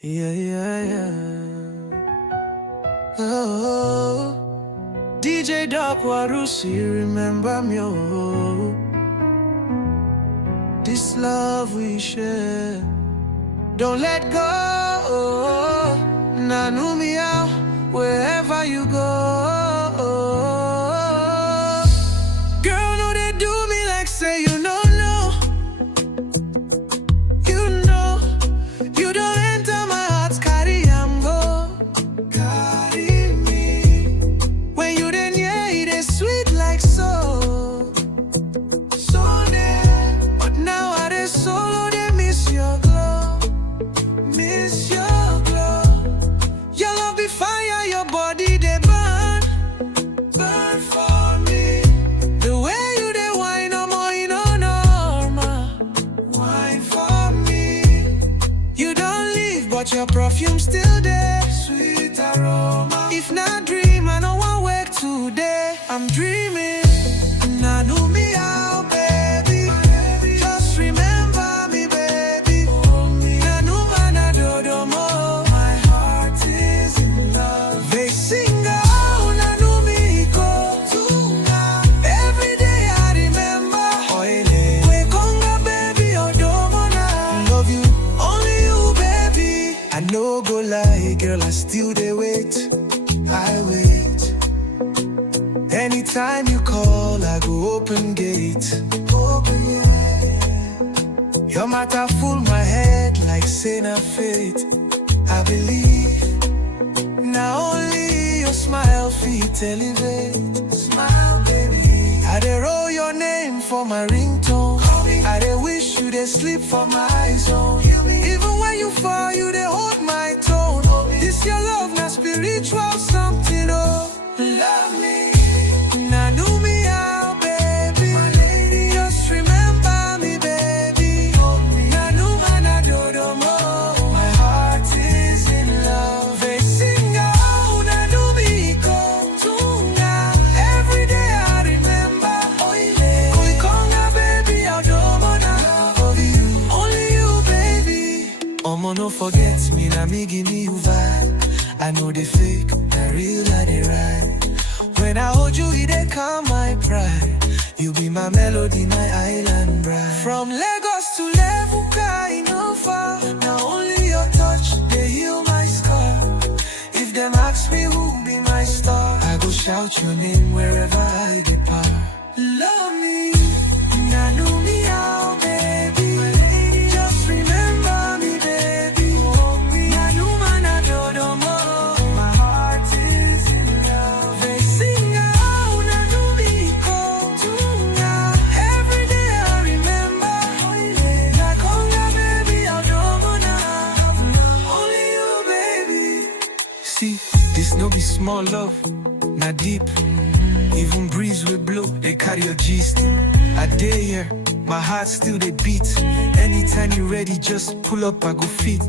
Yeah, yeah, yeah. Oh, DJ Doc Warusi, remember me, oh. This love we share, don't let go. Nanumi Au, wherever you go. Girl, no, they do me like say you know. You don't enter my heart, carry am go. Carry me. When you then yeah, it is sweet like so. So near. But now I dey solo, they miss your glow. Miss your glow. Your love be fire, your body they burn. Burn for me. The way you dey wine, no more, you know, normal. Wine for me. You don't leave, but your perfume still there. Sweet aroma. If not dream, I don't want wake today. I'm dreaming. Nanumi Au Baby. Just remember me, baby. Nanuma na dodomo. My heart is in love. They sing out Nanumi ko tunga. Every day I remember. Oile. Wekonga baby odomo na. Love you, only you baby. I no go lie, girl, I still dey wait. I wait. Anytime you call, I go open gate. Open gate. Your matter full my head like saying a fate. I believe. Now only your smile fit elevate. Smile, baby. I dey roll your name for my ringtone. I dey wish you dey sleep for my zone. Even when you fall, you dey hold my tone. This your love, not spiritual something, oh. Love me. Nanumi Au Baby. My lady, just remember me, baby. Nanuma na dodomo. My heart is in love. They sing out Nanumi ko tunga. Every day I remember. Oile. Kuikonga baby, odomo na. Love you, only you baby. Omo no forget me, na me give me you vibe. I know they fake, na real, na they right. When I hold you, it dey calm my pride. You be my melody, my island bride. From Lagos to Levuka, no far. Now only your touch, they heal my scar. If them ask me who be my star, I go shout your name wherever I depart. Love me, Nanumi Au Baby. Just remember me, baby. Nanuma na dodomo. My heart is in love. They sing out Nanumi ko tunga. Every day I remember. Nakonga baby, odomo na. Only you, baby. See, this no be small love, na deep. Even breeze will blow, they carry your gist. I day here, my heart still they beat. Anytime you ready, just pull up, I go fit.